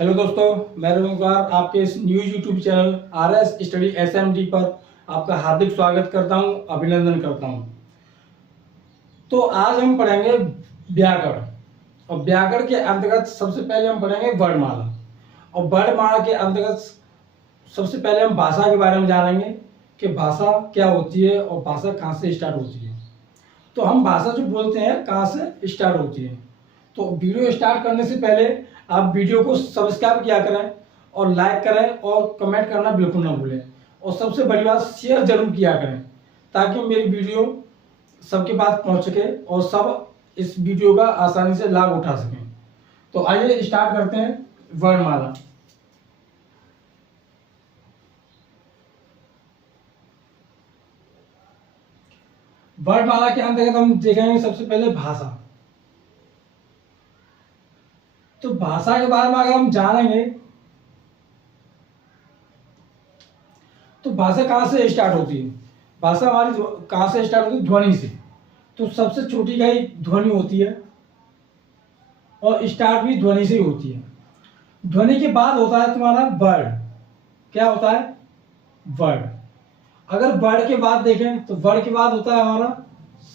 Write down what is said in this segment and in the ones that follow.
Hello दोस्तों, मैं रविकुमार आपके इस new YouTube channel RS study SMD पर आपका हार्दिक स्वागत करता हूं, अभिनंदन करता हूं। तो आज हम पढ़ेंगे व्याकरण। और व्याकरण के अंतर्गत सबसे पहले हम पढ़ेंगे वर्णमाला। और वर्णमाला के अंतर्गत सबसे पहले हम भाषा के बारे में जानेंगे कि भाषा क्या होती है और भाषा कहाँ से स्टार्ट होती है। तो हम भाषा जो बोलते हैं कहाँ से स्टार्ट होती है। तो वीडियो स्टार्ट करने से पहले आप वीडियो को सब्सक्राइब किया करें और लाइक करें और कमेंट करना बिल्कुल ना भूलें। और सबसे बड़ी बात, शेयर जरूर किया करें ताकि मेरी वीडियो सबके पास पहुंच सके और सब इस वीडियो का आसानी से लाभ उठा सकें। तो आइए स्टार्ट करते हैं वर्णमाला। वर्णमाला के अंतर्गत हम देखेंगे सबसे पहले भाषा। तो भाषा के बारे में अगर हम जानेंगे तो भाषा कहाँ से स्टार्ट होती है। भाषा हमारी कहाँ से स्टार्ट होती है? ध्वनि से। तो सबसे छोटी इकाई ध्वनि होती है और स्टार्ट भी ध्वनि से ही होती है। ध्वनि के बाद होता है तुम्हारा वर्ड। क्या होता है? वर्ड। अगर वर्ड के बाद देखें तो वर्ड के बाद होता है हमारा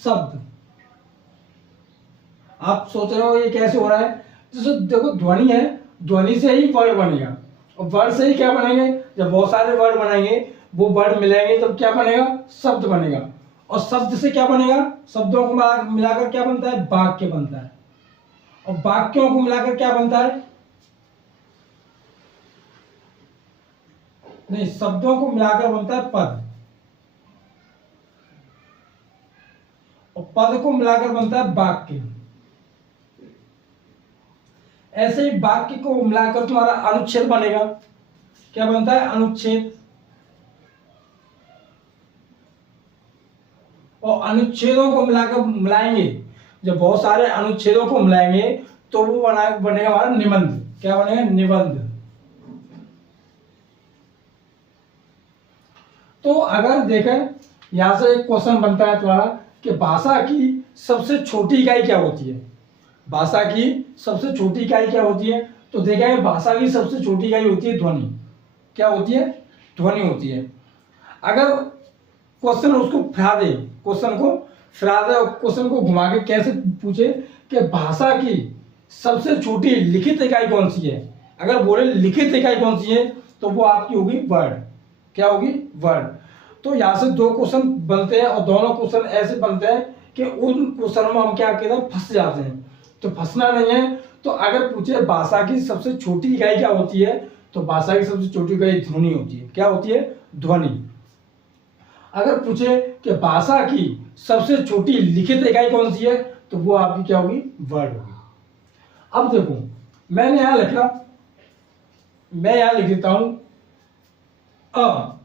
शब्द। आप सोच रहे हो ये कैसे हो रहा है? जैसे देखो, ध्वनि है, ध्वनि से ही वर्ड बनेगा और वर्ड से ही क्या बनेंगे? जब बहुत सारे वर्ड बनाएंगे, वो वर्ड मिलेंगे तब क्या बनेगा? शब्द बनेगा। और शब्द से क्या बनेगा? शब्दों को मिलाकर क्या बनता है? वाक्य बनता है। और वाक्यों को मिलाकर क्या बनता है? नहीं, शब्दों को मिलाकर बनता है पद। और पद को मिलाकर बनता है वाक्य। ऐसे ही वाक्य को मिलाकर तुम्हारा अनुच्छेद बनेगा। क्या बनता है? अनुच्छेद। और अनुच्छेदों को मिलाकर मिलाएंगे, जब बहुत सारे अनुच्छेदों को मिलाएंगे तो वो बनेगा हमारा निबंध। क्या बनेगा? निबंध। तो अगर देखें, यहां से एक क्वेश्चन बनता है तुम्हारा कि भाषा की सबसे छोटी इकाई क्या होती है। भाषा की सबसे छोटी इकाई क्या होती है? तो देखेंगे, भाषा की सबसे छोटी इकाई होती है ध्वनि। क्या होती है? ध्वनि होती है। अगर क्वेश्चन उसको फिरा दे, और क्वेश्चन को घुमा के कैसे पूछे कि भाषा की सबसे छोटी लिखित इकाई कौन सी है, अगर बोले लिखित इकाई कौन सी है तो वो आपकी होगी वर्ड। क्या होगी? वर्ड। तो यहां से दो क्वेश्चन बनते हैं और दोनों क्वेश्चन ऐसे बनते हैं कि उन क्वेश्चन में हम क्या कहते हैं? फंस जाते हैं। तो फंसना नहीं है। तो अगर पूछे भाषा की सबसे छोटी इकाई क्या होती है, तो भाषा की सबसे छोटी इकाई ध्वनि होती है। क्या होती है? ध्वनि। अगर पूछे कि भाषा की सबसे छोटी लिखित इकाई कौन सी है, तो वो आपकी क्या होगी? वर्ड होगी। अब देखो, मैंने यहां लिखा, मैं यहां लिख देता हूं अ।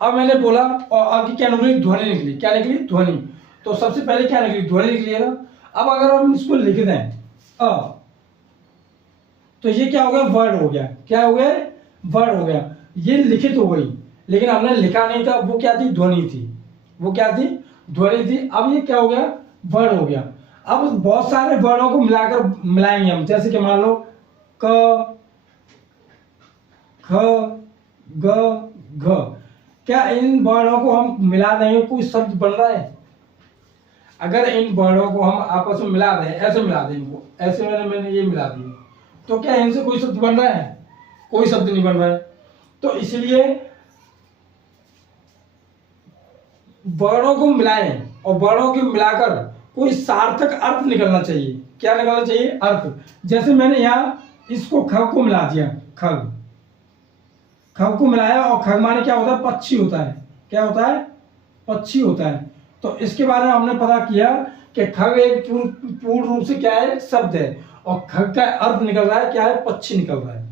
अब मैंने बोला और आपकी क्या निकली? ध्वनि निकली। क्या निकली? ध्वनि। तो सबसे पहले क्या निकली? ध्वनि निकली है ना। अब अगर हम इसको लिख दें अ, तो ये क्या हो गया? वर्ड हो गया। क्या हो गया? वर्ड हो गया। ये लिखित हो गई, लेकिन हमने लिखा नहीं था। वो क्या थी? ध्वनि थी। वो क्या थी? ध्वनि थी। अब ये क्या हो गया? वर्ड हो गया। अब बहुत सारे वर्डों को मिलाकर मिलाएंगे हम। जैसे कि मान लो क, ख, ग, घ। क्या इन वर्डों को हम मिला देंगे कोई शब्द बन रहा है? अगर इन वर्डों को हम आपस में मिला दें, ऐसे मिला दें इनको, ऐसे मैंने ये मिला दिए, तो क्या इनसे कोई शब्द बन रहा है? कोई शब्द नहीं बन रहा है। तो इसलिए वर्णों को मिलाएं और वर्णों को मिलाकर कोई सार्थक अर्थ निकलना चाहिए। क्या निकलना चाहिए? अर्थ। जैसे मैंने यहां इसको खग को मिला दिया। खग, खग को मिलाया और खग माने क्या होता है? पक्षी होता है। क्या होता है? पक्षी होता है। तो इसके बारे में हमने पता किया कि खग एक पूर्ण रूप से क्या है? शब्द है। और खग का अर्थ निकल रहा है क्या है? पक्षी निकल रहा है।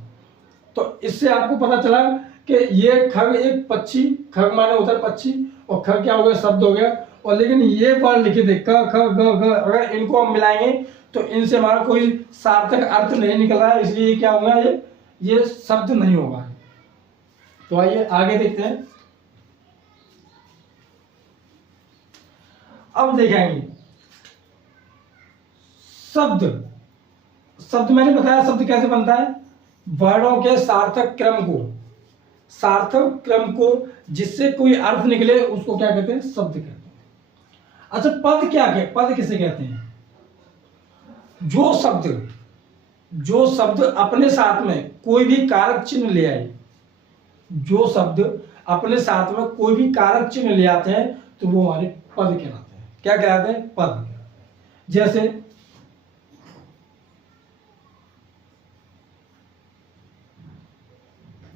तो इससे आपको पता चला कि ये खग एक पक्षी, खग माने होता है पक्षी, और खग क्या हो गया? शब्द हो गया। और लेकिन ये वर्ड लिखे थे क, ख, ग, घ, अगर इनको हम मिलाएंगे तो इनसे हमारा कोई सार्थक अर्थ नहीं निकल रहा है, इसलिए क्या होगा? ये शब्द नहीं होगा। तो आइए आगे देखते हैं। अब देखेंगे शब्द। शब्द मैंने बताया शब्द कैसे बनता है? वर्णों के सार्थक क्रम को जिससे कोई अर्थ निकले उसको क्या कहते हैं? शब्द कहते हैं। अच्छा, पद किसे कहते हैं? जो शब्द अपने साथ में कोई भी कारक चिन्ह ले आए, जो शब्द अपने साथ में कोई भी कारक चिन्ह ले आते हैं तो वो हमारे पद कहलाते हैं। क्या कहलाते हैं? पद। जैसे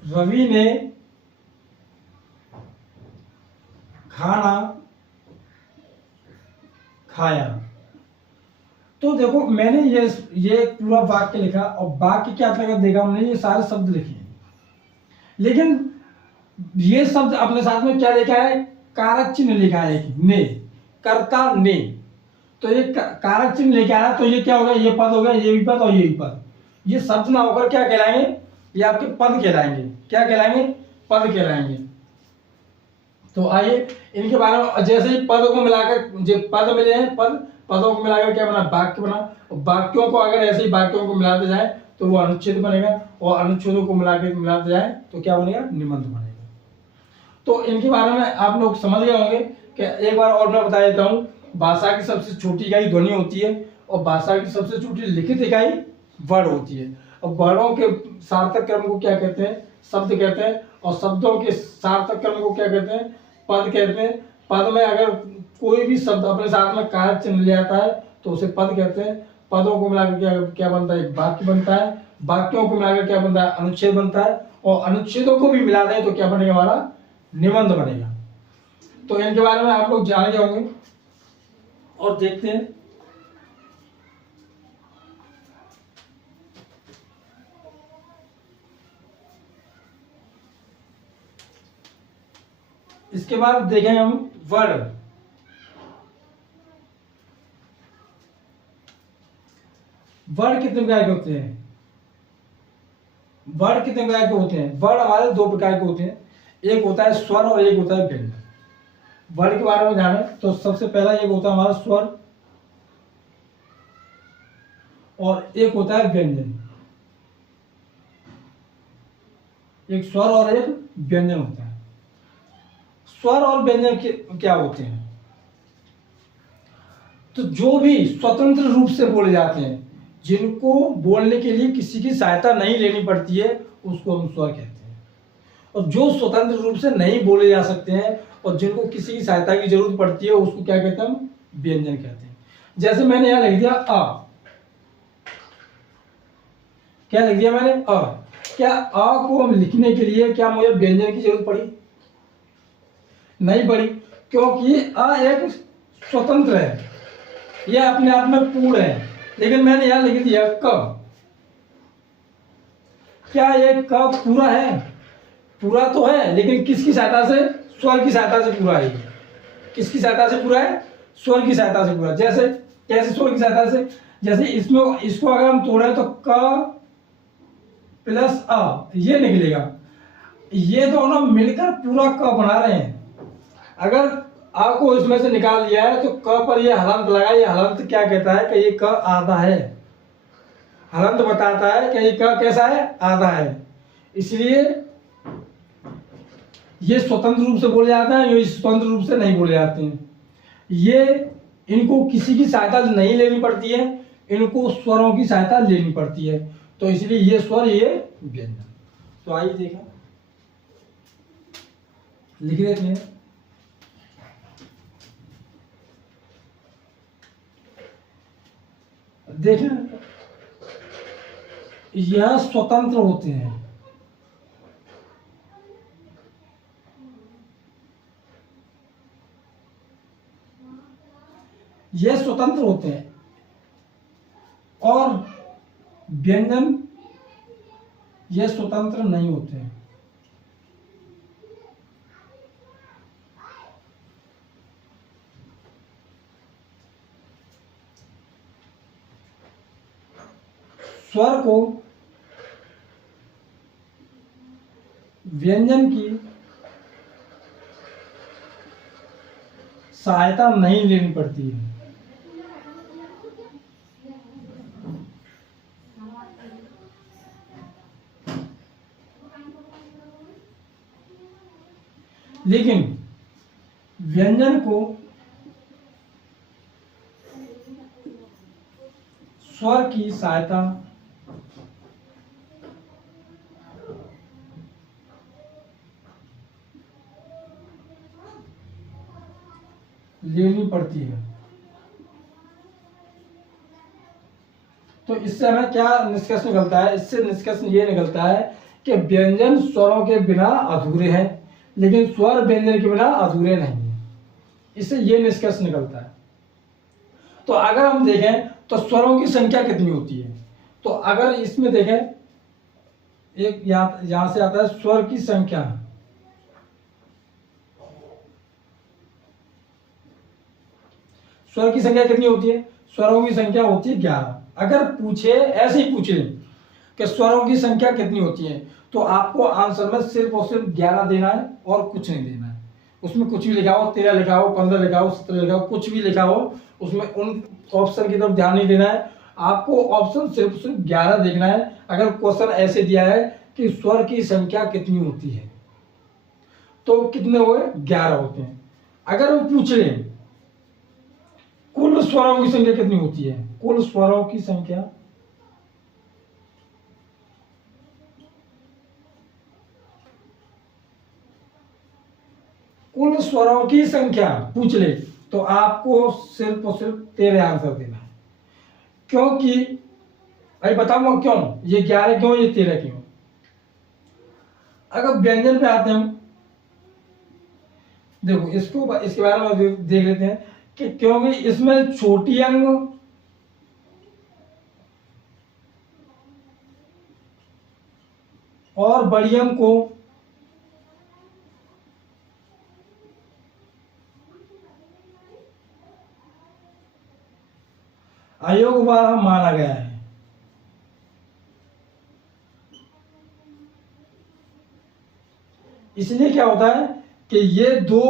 रवि ने खाना खाया। तो देखो, मैंने ये पूरा वाक्य लिखा और वाक्य क्या लगा देखा हमने, ये सारे शब्द लिखे हैं, लेकिन ये शब्द अपने साथ में क्या लिखा है? कारक चिन्ह लिखा है, ने, कर्ता ने। तो ये कारक चिन्ह लेके आया तो ये क्या हो गया? ये पद हो गया, ये भी पद और ये भी पद। ये शब्द ना होकर क्या कहलाएंगे? ये आपके पद कहलाएंगे। क्या कहलाएंगे? पद कहलाएंगे। तो आइए इनके बारे में, जैसे ही पद को मिलाकर जो पद मिले हैं, पदों को मिलाकर क्या बना? वाक्य बना। और वाक्यों को अगर ऐसे ही वाक्यों को मिलाते जाए तो वो अनुच्छेद बनेगा, और अनुच्छेदों को मिलाते जाए तो क्या बनेगा? निबंध बनेगा। तो इनके बारे में आप लोग समझ गए होंगे कि एक बार और मैं बता देता हूँ। भाषा की सबसे छोटी इकाई ध्वनि होती है और भाषा की सबसे छोटी लिखित इकाई वर्ण होती है। और वर्णों के सार्थक क्रम को क्या कहते हैं? शब्द कहते हैं। और शब्दों के सार्थक क्रम को क्या कहते हैं? पद कहते हैं। पद में अगर कोई भी शब्द अपने साथ में कारक चिन्ह ले आता है तो उसे पद कहते हैं। पदों को मिलाकर क्या बनता है? एक वाक्य बनता है। वाक्यों को मिलाकर क्या बनता है? अनुच्छेद बनता है। और अनुच्छेदों को भी मिला दें तो क्या बनेगा? हमारा निबंध बनेगा। तो इनके बारे में आप लोग जान गए होंगे और देखते हैं। इसके बाद देखेंगे हम वर्ड। वर्ड कितने प्रकार के होते हैं? वर्ड कितने प्रकार के होते हैं? वर्ड हमारे दो प्रकार के होते हैं, एक होता है स्वर और एक होता है व्यंजन। वर्ड के बारे में जाने तो सबसे पहला एक होता है हमारा स्वर और एक होता है व्यंजन। एक स्वर और एक व्यंजन होता है। स्वर और व्यंजन क्या होते हैं? तो जो भी स्वतंत्र रूप से बोले जाते हैं, जिनको बोलने के लिए किसी की सहायता नहीं लेनी पड़ती है, उसको हम स्वर कहते हैं। और जो स्वतंत्र रूप से नहीं बोले जा सकते हैं और जिनको किसी की सहायता की जरूरत पड़ती है, उसको क्या कहते हैं? हम व्यंजन कहते हैं। जैसे मैंने यहां लिख दिया अ। क्या लिख दिया मैंने? अ। क्या अ को हम लिखने के लिए क्या मुझे व्यंजन की जरूरत पड़ी? नहीं पड़ी, क्योंकि अ एक स्वतंत्र है, यह अपने आप में पूर्ण है। लेकिन मैंने यहां लिख दिया क। क्या ये क पूरा है? पूरा तो है, लेकिन किसकी सहायता से? स्वर की सहायता से पूरा है। किसकी सहायता से पूरा है? स्वर की सहायता से पूरा। जैसे कैसे स्वर की सहायता से? जैसे इसमें इसको अगर हम तोड़े तो क प्लस अ ये निकलेगा। ये दोनों मिलकर पूरा क बना रहे हैं। अगर आ को इसमें से निकाल दिया है तो क पर ये हलंत लगा। ये हलंत क्या कहता है? कि ये क आधा है। हलंत बताता है कि ये क कैसा है? आधा है। इसलिए ये स्वतंत्र रूप से बोले जाते हैं, ये स्वतंत्र रूप से नहीं बोले जाते हैं। ये इनको किसी की सहायता नहीं लेनी पड़ती है, इनको स्वरों की सहायता लेनी पड़ती है। तो इसलिए ये स्वर, ये व्यंजन। तो आइए देखें, लिख देते हैं। देखें, यह स्वतंत्र होते हैं। ये स्वतंत्र होते हैं और व्यंजन ये स्वतंत्र नहीं होते हैं। स्वर को व्यंजन की सहायता नहीं लेनी पड़ती है। लेकिन व्यंजन को स्वर की सहायता लेनी पड़ती है। तो इससे हमें क्या निष्कर्ष निकलता है? इससे निष्कर्ष ये निकलता है कि व्यंजन स्वरों के बिना अधूरे हैं, लेकिन स्वर व्यंजन के बिना अधूरे नहीं है। इससे ये निष्कर्ष निकलता है। तो अगर हम देखें तो स्वरों की संख्या कितनी होती है, तो अगर इसमें देखें, एक यहां से आता है स्वर की संख्या। स्वर की संख्या कितनी होती है? स्वरों की संख्या होती है 11। अगर पूछे, ऐसे ही पूछे कि स्वरों की संख्या कितनी होती है, तो आपको आंसर में सिर्फ और सिर्फ 11 देना है और कुछ नहीं देना है। उसमें कुछ भी लिखा हो, 13 लिखा हो, 15 लिखा हो, 17 लिखा हो, कुछ भी लिखा हो, उसमें उन ऑप्शन की तरफ ध्यान नहीं देना है। आपको ऑप्शन सिर्फ सिर्फ 11 देखना है। अगर क्वेश्चन ऐसे दिया है कि स्वर की संख्या कितनी होती है, तो कितने हुए? 11 होते हैं। अगर वो पूछ ले कुल स्वरों की संख्या कितनी होती है, कुल स्वरों की संख्या कुल स्वरों की संख्या पूछ ले, तो आपको सिर्फ और सिर्फ 13 आंसर देना है। क्योंकि अभी बताऊंगा क्यों ये 11 क्यों, ये 13 क्यों। अगर व्यंजन पे आते हैं, देखो इसके बारे में देख लेते हैं कि क्योंकि इसमें छोटी अंग और बड़ी अंग को अयोग्य माना गया है। इसलिए क्या होता है कि ये दो,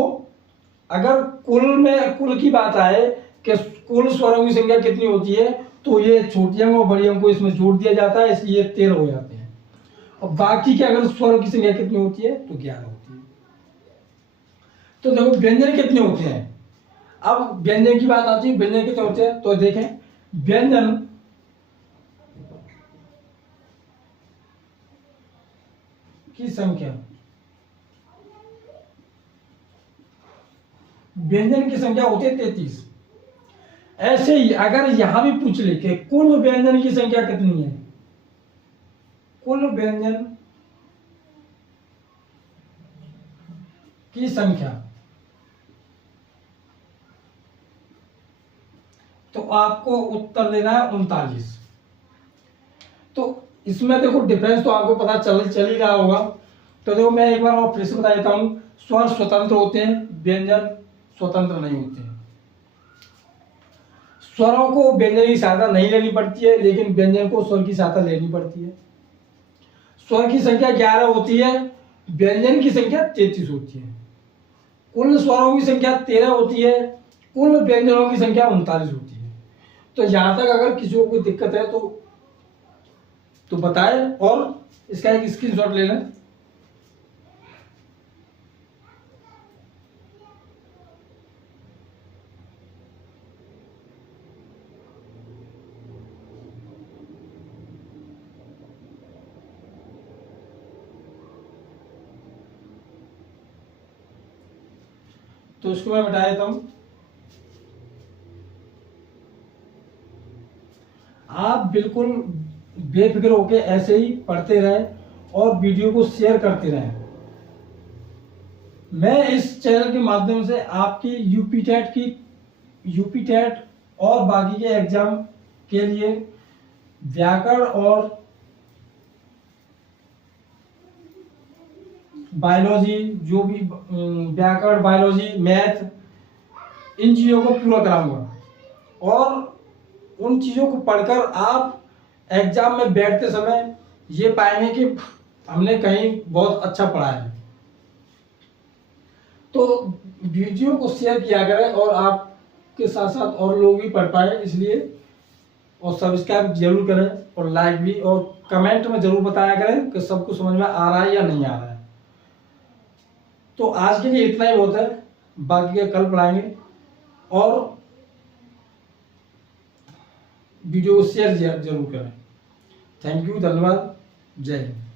अगर कुल की बात आए कि कुल स्वरों की संख्या कितनी होती है, तो ये छोटी अंग और बड़ी अंग को इसमें जोड़ दिया जाता है, इसलिए 13 हो जाते हैं। और बाकी के अगर स्वरों की संख्या कितनी होती है, तो 11 होती है। तो देखो व्यंजन कितने होते हैं। अब व्यंजन की बात आती है, व्यंजन कितने होते हैं, तो देखें व्यंजन की संख्या, व्यंजन की संख्या होती है 33। ऐसे ही अगर यहां भी पूछ ले कि कुल व्यंजन की संख्या कितनी है, कुल व्यंजन की संख्या, तो आपको उत्तर देना है 39। तो इसमें देखो डिफरेंस तो आपको पता चल ही रहा होगा। तो देखो मैं एक बार और फिर से बता देता हूं, स्वर स्वतंत्र होते हैं, व्यंजन स्वतंत्र नहीं होते हैं। स्वरों को व्यंजन की सहायता नहीं लेनी पड़ती है, लेकिन व्यंजन को स्वर की सहायता लेनी पड़ती है। स्वर की संख्या 11 होती है, व्यंजन की संख्या 33 होती है। कुल स्वरों की संख्या 13 होती है, कुल व्यंजनों की संख्या 39 होती है। तो यहां तक अगर किसी को कोई दिक्कत है तो बताएं और इसका एक स्क्रीनशॉट ले लें। तो इसको मैं बता देता हूं। आप बिल्कुल बेफिक्र होकर ऐसे ही पढ़ते रहें और वीडियो को शेयर करते रहें। मैं इस चैनल के माध्यम से आपकी यूपी टेट और बाकी के एग्जाम के लिए व्याकरण और बायोलॉजी, जो भी व्याकरण, बायोलॉजी, मैथ, इन चीज़ों को पूरा कराऊंगा। और उन चीज़ों को पढ़कर आप एग्जाम में बैठते समय ये पाएंगे कि हमने कहीं बहुत अच्छा पढ़ा है। तो वीडियो को शेयर किया करें और आपके साथ साथ और लोग भी पढ़ पाए, इसलिए। और सब्सक्राइब जरूर करें और लाइक भी, और कमेंट में जरूर बताया करें कि सबको समझ में आ रहा है या नहीं आ रहा है। तो आज के लिए इतना ही बहुत है, बाकी का कल पढ़ाएंगे। और वीडियो को शेयर जरूर करें। थैंक यू, धन्यवाद, जय हिंद।